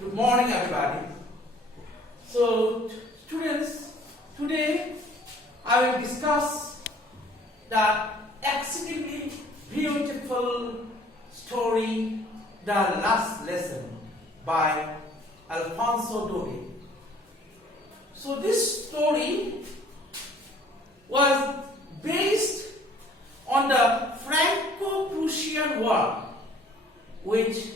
Good morning, everybody. So, students, today I will discuss the exceedingly beautiful story, The Last Lesson by Alfonso Dode. So, this story was based on the Franco-Prussian War, which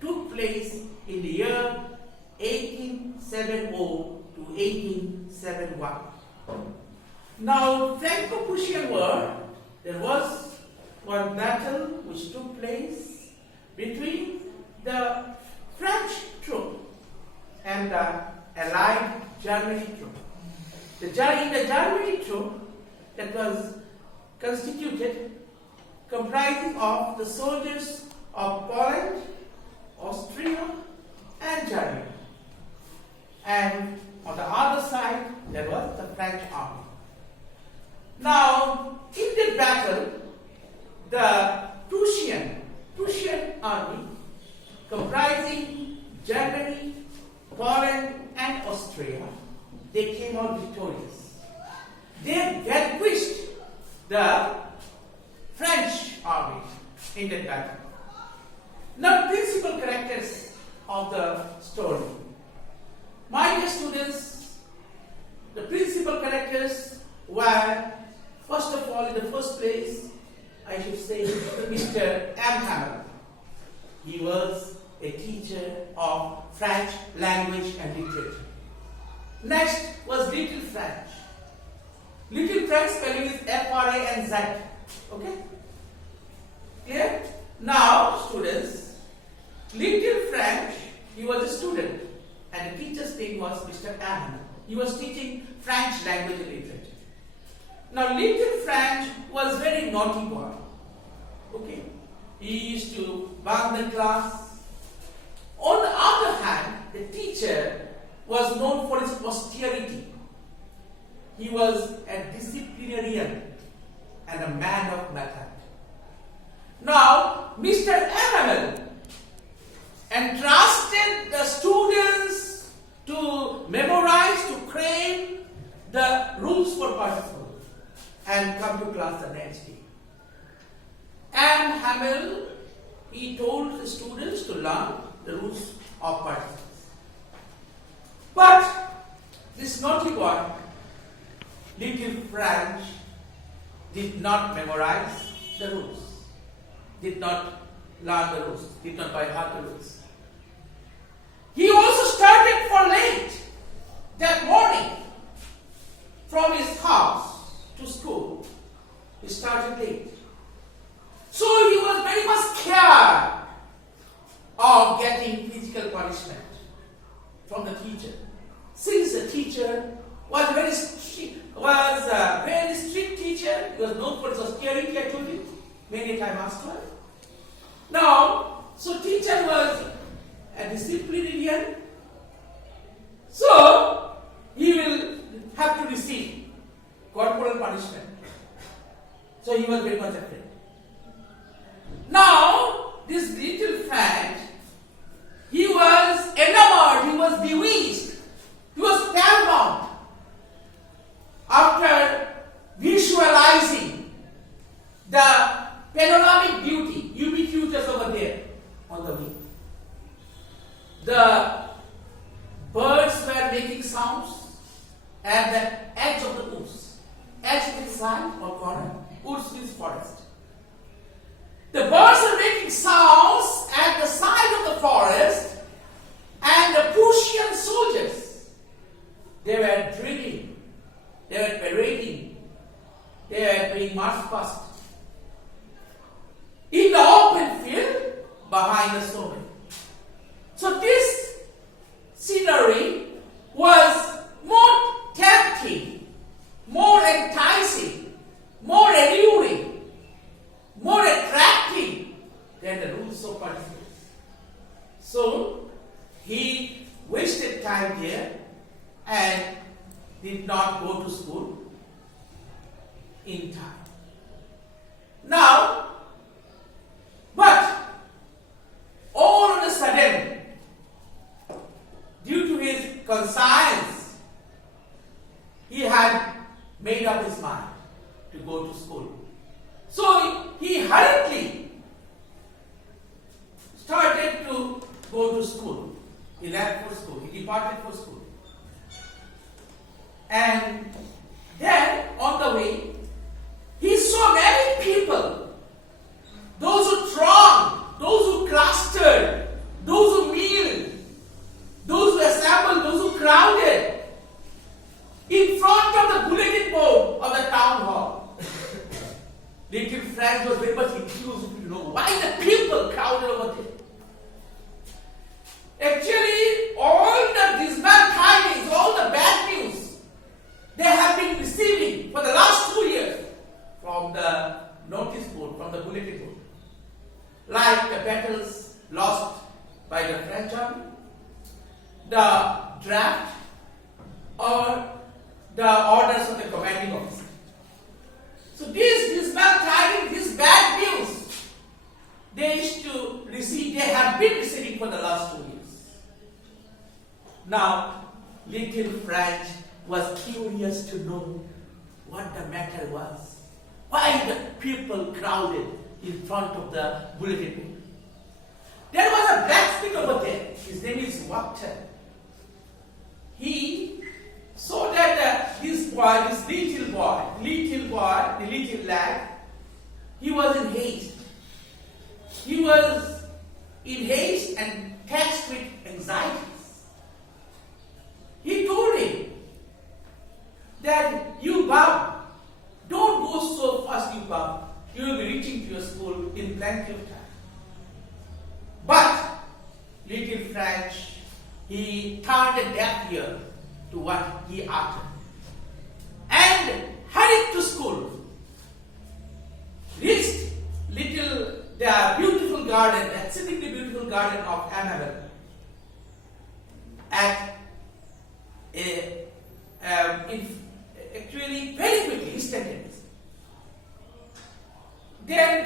took place in the year 1870 to 1871. Now, Franco-Prussian War, there was one battle which took place between the French troop and the Allied Germany troop. In the Germany troop, that was constituted comprising of the soldiers of Poland, Austria, and Germany. And on the other side, there was the French army. Now, in the battle, the Prussian army, comprising Germany, Poland, and Austria, they came out victorious. They vanquished the French army in that battle. Now, principal characters of the story. My dear students, the principal characters were, first of all, in the first place, I should say, Mr. M. Hamel. He was a teacher of French language and literature. Next was Little French. Little French spelling is F-R-A-N-Z. Okay? Clear? Now, students, Little French, he was a student, and the teacher's name was Mr. Hamel. He was teaching French language and literature. Now, Little French was very naughty boy. Okay? He used to bunk the class. On the other hand, the teacher was known for his austerity. He was a disciplinarian and a man of method. Now, Mr. Hamel entrusted the students to memorize, to cram the rules for participles and come to class the next day. And Hamel, he told the students to learn the rules of participles. But this naughty boy, Little French, did not memorize the rules, did not learn the rules, did not by heart the rules. He also started for late that morning from his house to school. He started late. So he was very much scared of getting physical punishment from the teacher. Since the teacher was a very strict teacher, he was known for his austerity, I told you many times after. Now, so teacher was a disciplinarian, so he will have to receive corporal punishment. So he was very much afraid. Now, this Little French, he was enamored, he was bewitched, he was spellbound after visualizing the panoramic beauty. You be futures over there on the wing. The birds were making sounds at the edge of the woods. Edge means side or corner. Woods means forest. The birds were making sounds at the side of the forest, and the Prussian soldiers, they were drilling, they were parading, they were doing march past in the open field behind the snowman. So this scenery was more tempting, more enticing, more alluring, more attractive than the rules of participants. So he wasted time there and did not go to school in time. Now, but all of a sudden, conscience, he had made up his mind to go to school. So he hurriedly started to go to school. He left for school. He departed for school. And then on the way, he saw many people, those who thronged, those who clustered, those who milled, those who assembled, those who crowded in front of the bulletin board of the town hall. Little Frank was very much enthused to know why the people crowded over there. Actually, all the dismal tidings, all the bad news, they have been receiving for the last 2 years from the notice board, from the bulletin board. Like the battles lost by the French army, the draft, or the orders of the commanding officer. So these dismal tidings, this bad news, they used to receive, they have been receiving for the last 2 years. Now, little Frank was curious to know what the matter was. Why the people crowded in front of the bulletin board. There was a blacksmith over there. His name is Walter. He saw that this little lad, he was in haste. He was in haste and taxed with anxieties. He told him that, "You Bob, don't go so fast, you Bob. You will be reaching to your school in plenty of time." But little Frank, he turned a deaf ear to what he uttered and hurried to school. Reached the beautiful garden, exceedingly beautiful garden of Annabelle at actually very quickly, instantaneously. There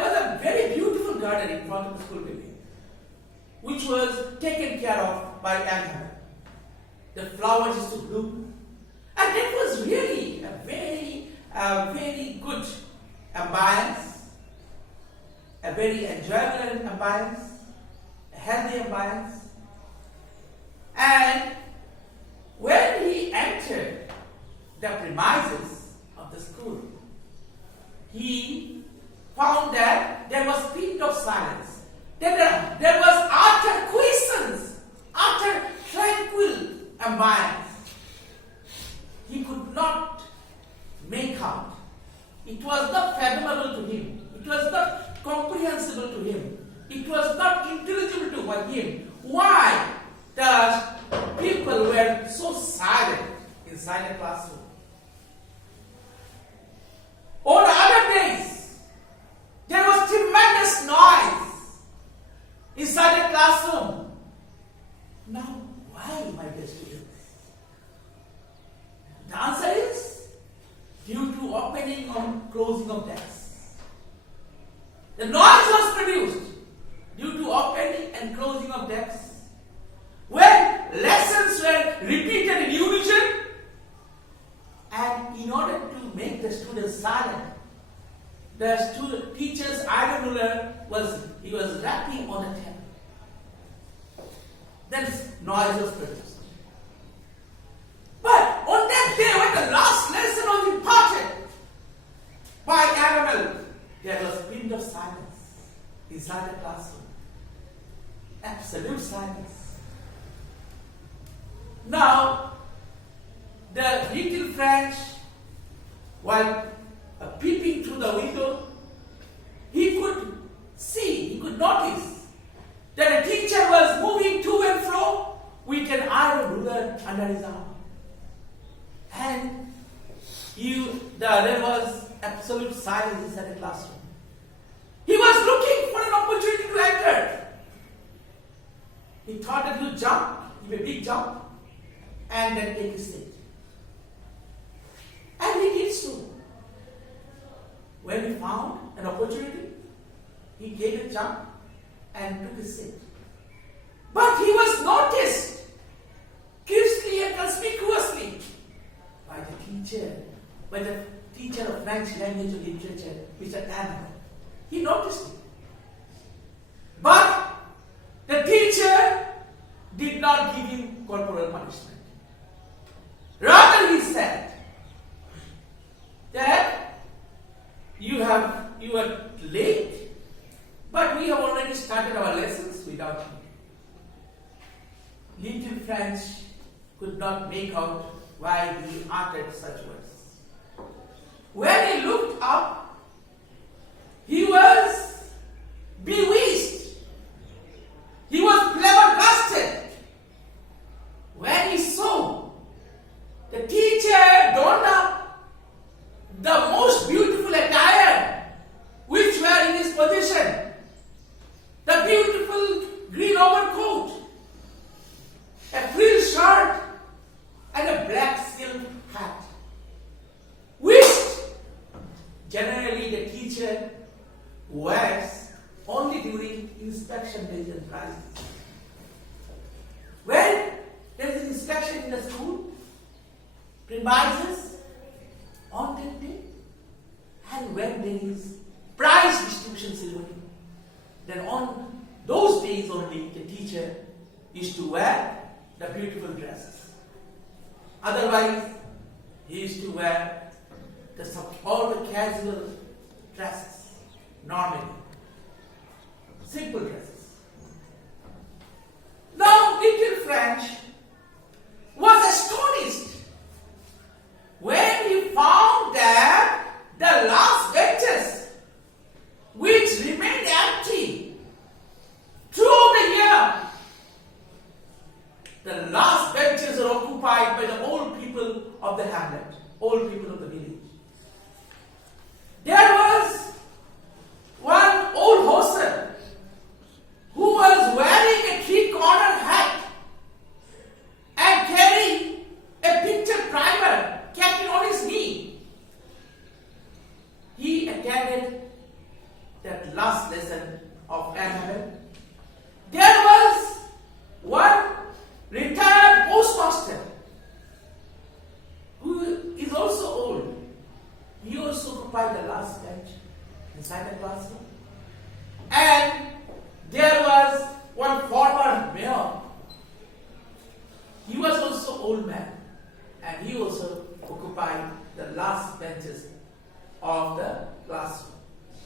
was a very beautiful garden in front of the school building, which was taken care of by Annabelle. The flowers used to bloom, and it was really a very good ambience, a very enjoyable ambience, a healthy ambience. And when he entered the premises of the school, he found that there was pin of silence. There was utter quiescence, utter tranquil ambience. He could not make out. It was not fathomable to him. It was not comprehensible to him. It was not intelligible to him. Why the people were so silent inside the classroom? On other days, there was tremendous noise inside the classroom. Now, why, my dear students? The answer is due to opening and closing of desks. The noise was produced due to opening and closing of desks. When lessons were repeated in unison, and in order to make the students silent, the teacher's iron ruler was rapping on the table. Then noise was produced. But on that day, when the last lesson was imparted by Annabelle, there was a pin of silence inside the classroom. Absolute silence. Now, the little Frank, while peeping through the window, he could notice that the teacher was moving to and fro with an iron ruler under his arm. And there was absolute silence inside the classroom. He was looking for an opportunity to enter. He thought that he would jump, give a big jump, and then take his seat. And he did so. When he found an opportunity, he gave a jump and took his seat. But he was noticed by the teacher of French language and literature, Mr. Anne. He noticed it. But the teacher did not give him corporal punishment. Rather, he said that you are late, but we have already started our lessons without you. Little French could not make out why he uttered such words. When he looked up, he was bewitched. He was flabbergasted when he saw the teacher donned up the most beautiful attire which were in his possession. The beautiful green overcoat, a frill shirt, and a black silk hat, which generally the teacher wears only during inspection days and prizes. When there is inspection in the school, premises, on that day, and when there is prize distribution ceremony, then on those days only the teacher is to wear the beautiful dresses. Otherwise, he used to wear all the casual dresses, normally, simple dresses. Now, little French was astonished when he found that the last benches, which remained empty throughout the year, the last benches are occupied by the old people of the hamlet, old people of the village. There was one old horser who was wearing a three-corner hat and carrying a picture primer kept on his knee. He attended that last lesson of Annabelle. There was one retired postmaster who is also old. He also occupied the last bench inside the classroom. And there was one former mayor. He was also old man, and he also occupied the last benches of the classroom.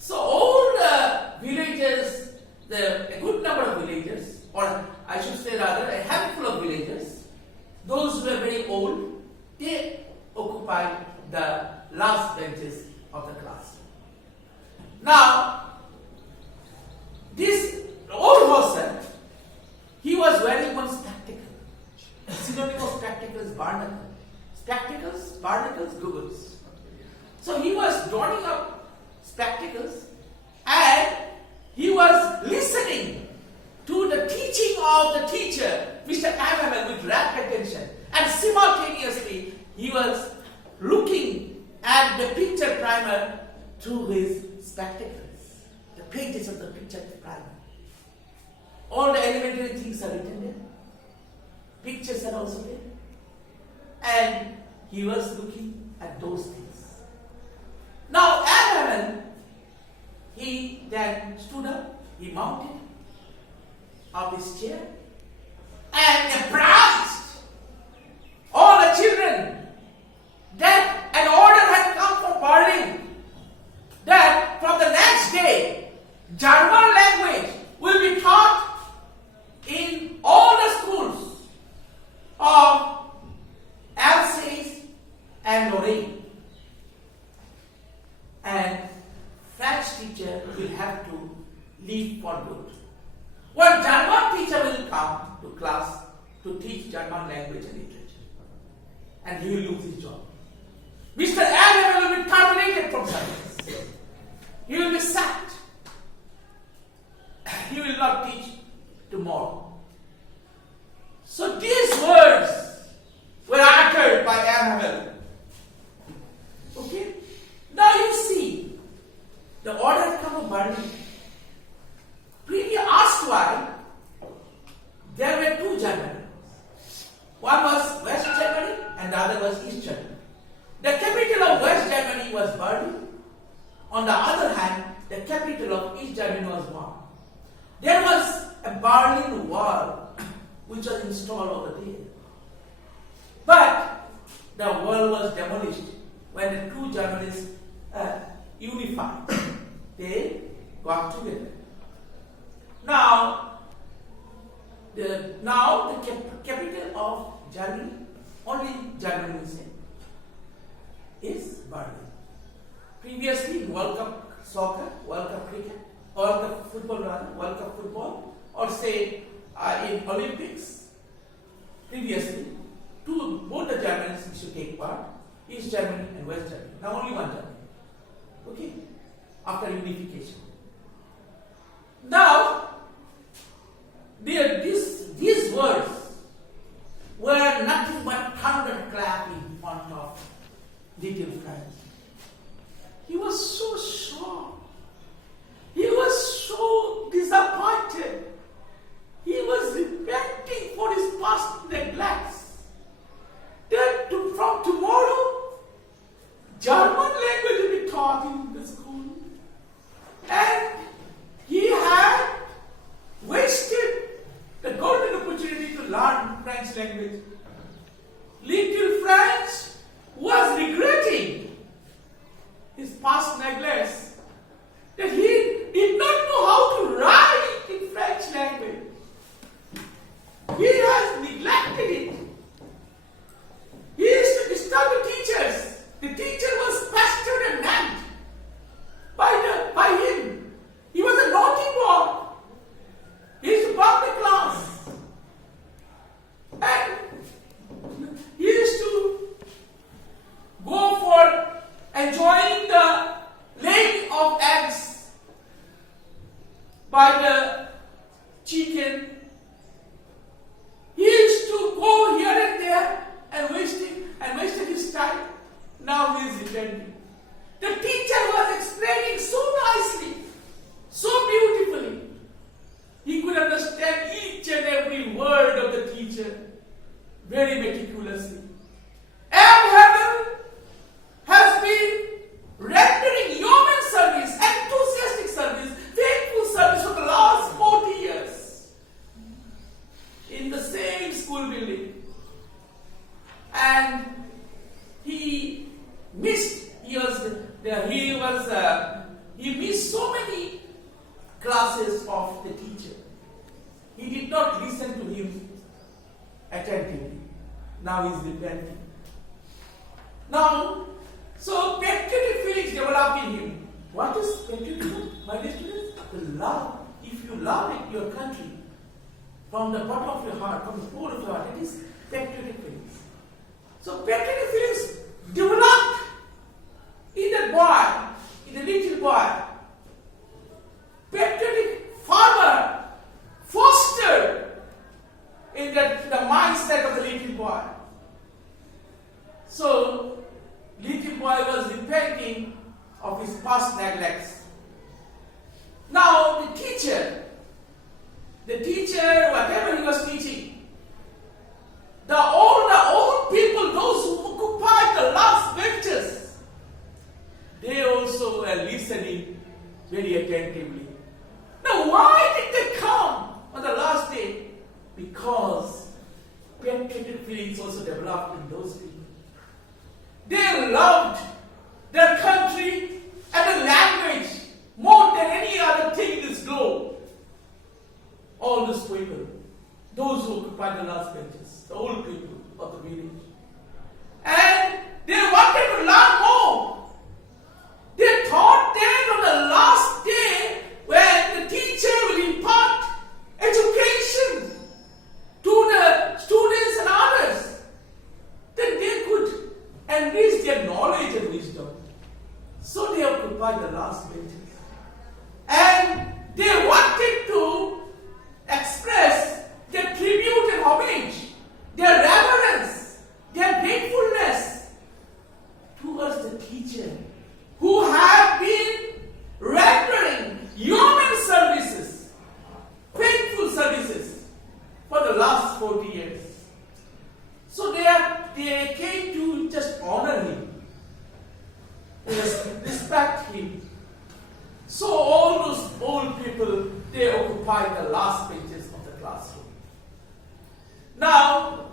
So all the villagers, a good number of villagers, or I should say rather a handful of villagers, those who were very old, they occupied the last benches of the classroom. Now, this old horse, he was wearing one spectacle. The synonym of spectacle is barnacle. Spectacles, barnacles, googles. So he was donning up spectacles and he was listening to the teaching of the teacher, Mr. Annabelle, with rapt attention. And simultaneously, he was looking at the picture primer through his spectacles, the pages of the picture primer. All the elementary things are written there. Pictures are also there. And he was looking at those things. Now, Annabelle, he then stood up, he mounted up his chair, and apprised all the children that an order had come from Berlin that from the next day, German language will be taught in all the schools of Alsace and Lorraine. And French teacher will have to leave for good. One German teacher will come to class to teach German language and literature. And he will lose his job. Mr. Annabelle will be terminated from service. He will be sacked. He will not teach tomorrow. So these words were uttered by Annabelle. Okay? Now you see, the order had come from Berlin. When he asked why, there were two Germany. One was West Germany and the other was East Germany. The capital of West Germany was Berlin. On the other hand, the capital of East Germany was Bonn. There was a Berlin Wall which was installed over there. But the wall was demolished when the two Germanies unified. They got together. Now the capital of Germany, only Germany will say, is Berlin. Previously in World Cup soccer, World Cup cricket, World Cup football, or say in Olympics, previously, both the Germans used to take part, East Germany and West Germany. Now only one Germany. Okay? After unification. Now, these words were nothing but thunderclap in front of little Franz. He was so shocked. He was so disappointed. He was repenting for his past neglects. That from tomorrow, German language will be taught in the school. And he had wasted the golden opportunity to learn French language. Little Franz was regretting his past neglects, that he did not know how to write in French language. He has neglected it. He used to disturb the teachers. The teacher was pestered and nagged by him. He was a naughty boy. He used to bunk the class. And he used to go for enjoying the laying of eggs by the chicken. He used to go here and there and wasted his time. Now he is repenting. The teacher was explaining so nicely, so beautifully. He could understand each and every word of the teacher very meticulously. And heaven has been rendering yeoman service, enthusiastic service, faithful service for the last 40 years in the same school building. And he missed. He missed so many classes of the teacher. He did not listen to him attentively. Now he is repenting. Now, so patriotic feelings develop in him. What is patriotism, my dear students? The love. If you love your country from the bottom of your heart, from the core of your heart, it is patriotic feelings. So patriotic feelings developed in the boy, in the little boy. Patriotic fervor fostered in the mindset of the little boy. So, little boy was repenting of his past neglects. Now, the teacher, whatever he was teaching, the old people, those who occupied the last benches, they also were listening very attentively. Now, why did they come on the last day? Because patriotic feelings also developed in those people. They loved their country and the language more than any other thing in this globe. All those people, those who occupied the last benches, the old people of the village. And they wanted to learn more. They thought then on the last day when the teacher will impart education to the students and others, then they could enrich their knowledge and wisdom. So they occupied the last benches. And they wanted to express their tribute and homage, their reverence, their gratefulness towards the teacher who had been rendering human services, faithful services for the last 40 years. So they came to just honor him. Now,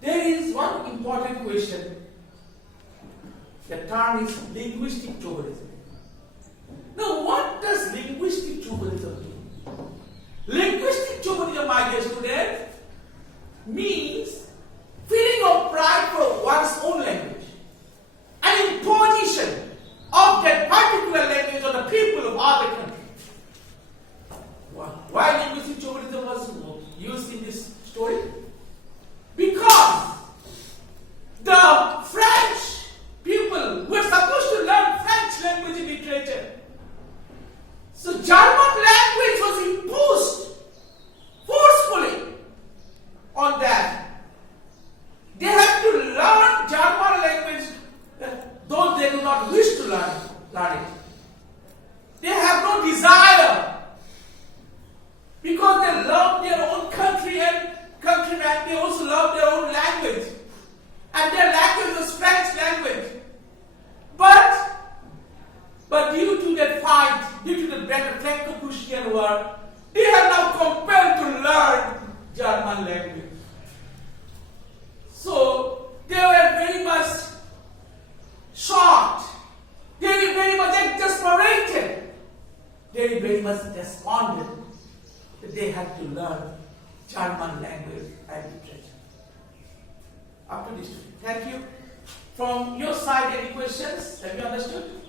there is one important question. The term is linguistic chauvinism. Now, what does linguistic chauvinism mean? Linguistic chauvinism, my dear student, means feeling of pride for one's own language, an imposition of that particular language on the people of other countries. Why linguistic chauvinism was used in this story? Because the French people were supposed to learn French language and literature. So German language was imposed forcefully on them. They have to learn German language, though they do not wish to learn it. They have no desire, because they love their own country and countrymen. They also love their own language, and their language was French language. But due to that fight, due to the Franco-Prussian War, they are now compelled to learn German language. So they were very much shocked. They were very much exasperated. They were very much despondent that they had to learn German language and literature. Up to this. Thank you. From your side, any questions? Have you understood?